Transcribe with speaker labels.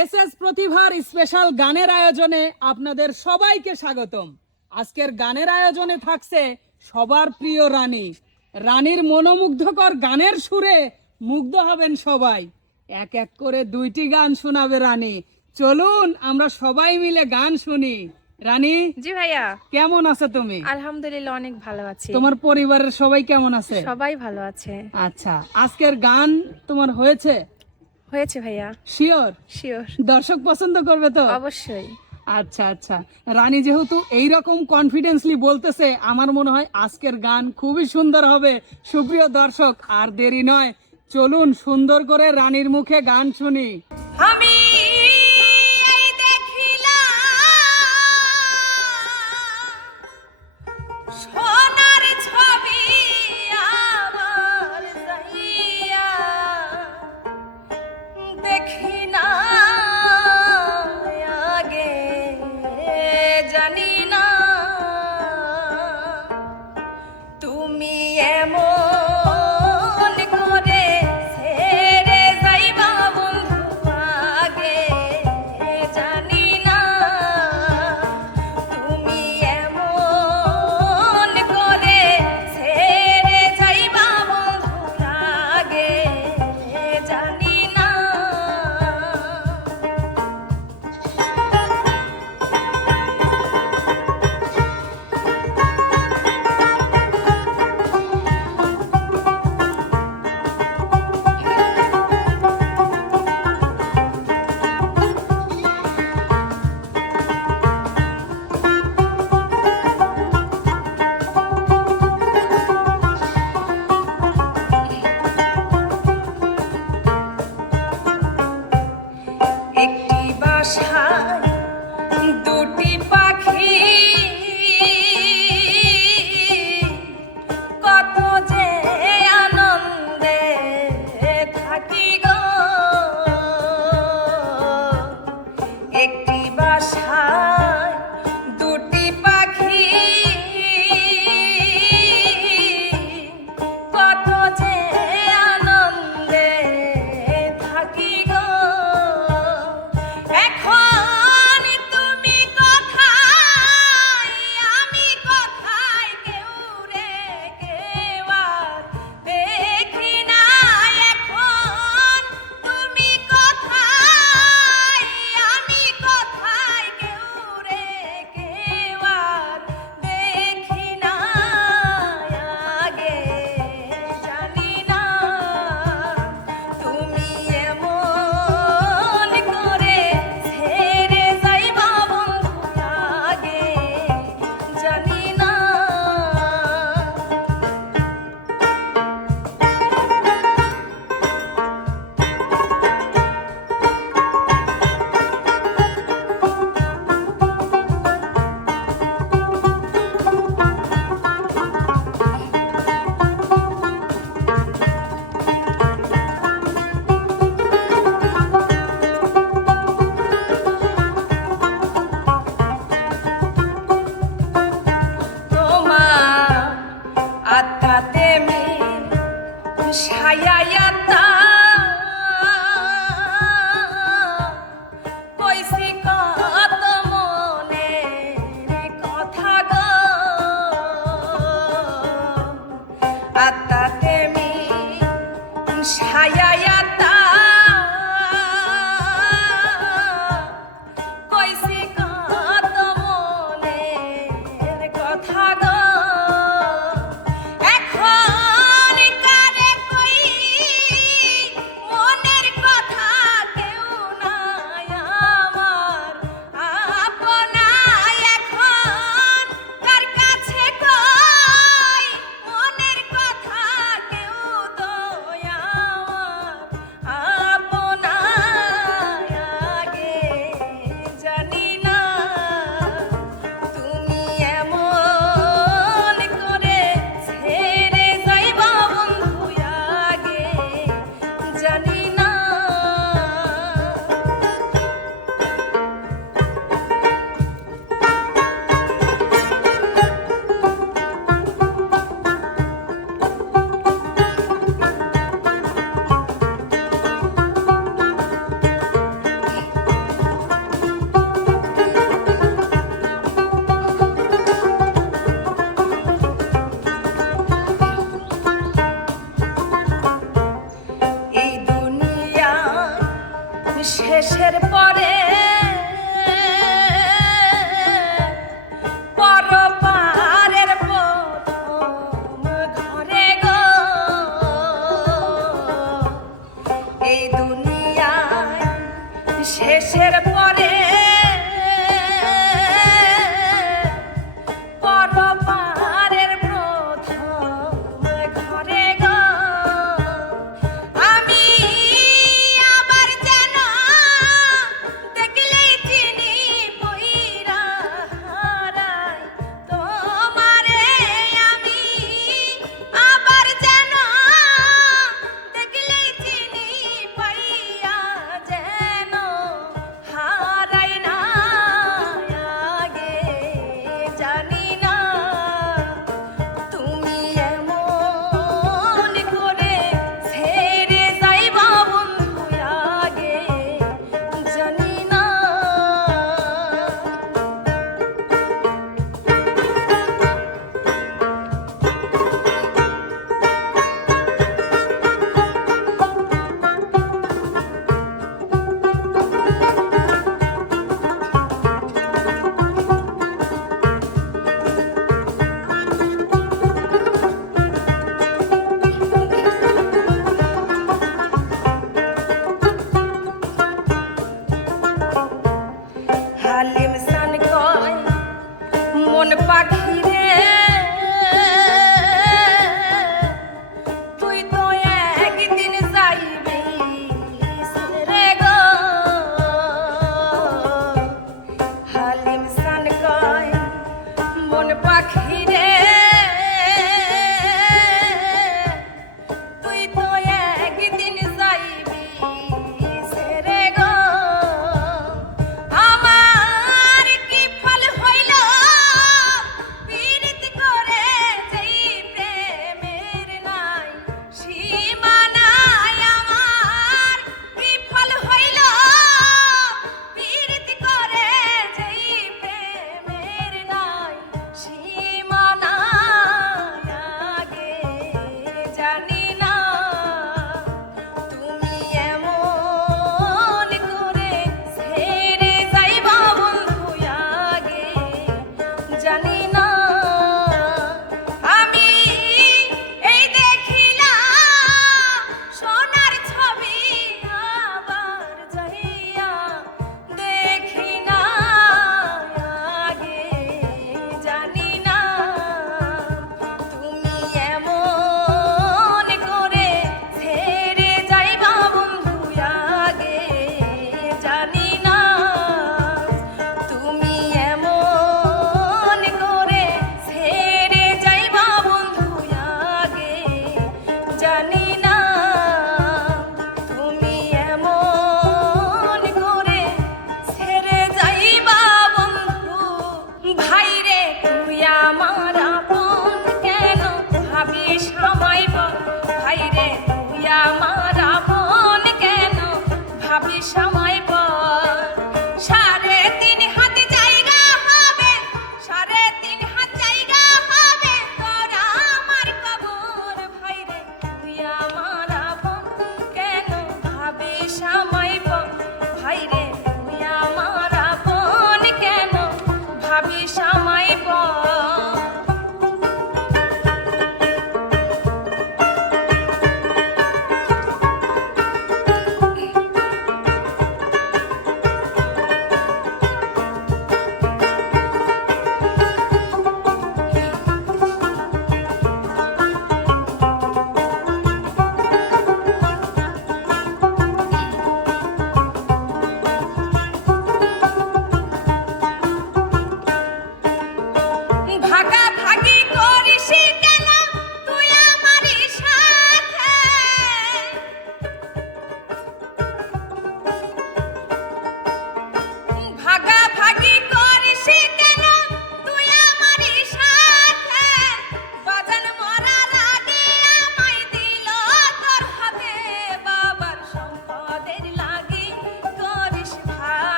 Speaker 1: S S প্রতিভার special গানের আয়োজনে আপনাদের সবাইকে স্বাগতম। আজকের গানের আয়োজনে থাকছে সবার প্রিয় রানী। রানীর মনোমুগ্ধকর গানের সুরে মুগ্ধ হবেন সবাই। এক এক করে দুইটি গান শোনাবে রানী। চলুন আমরা সবাই মিলে গান শুনি। রানী
Speaker 2: জি ভাইয়া।
Speaker 1: কেমন আছো তুমি?
Speaker 2: আলহামদুলিল্লাহ অনেক ভালো আছি।
Speaker 1: তোমার পরিবারের সবাই কেমন আছে?
Speaker 2: সবাই ভালো আছে।
Speaker 1: আচ্ছা আজকের গান তোমার হয়েছে?
Speaker 2: হয়েছে ভাইয়া।
Speaker 1: শিওর
Speaker 2: শিওর
Speaker 1: দর্শক পছন্দ করবে তো?
Speaker 2: অবশ্যই।
Speaker 1: আচ্ছা আচ্ছা। রানী যেহেতু এই রকম কনফিডেন্সলি বলতেছে আমার মনে হয় আজকের গান খুবই সুন্দর হবে। সুপ্রিয় দর্শক আর দেরি নয়। চলুন সুন্দর করে রানীর মুখে গান শুনি।
Speaker 2: আমি দেখিলাম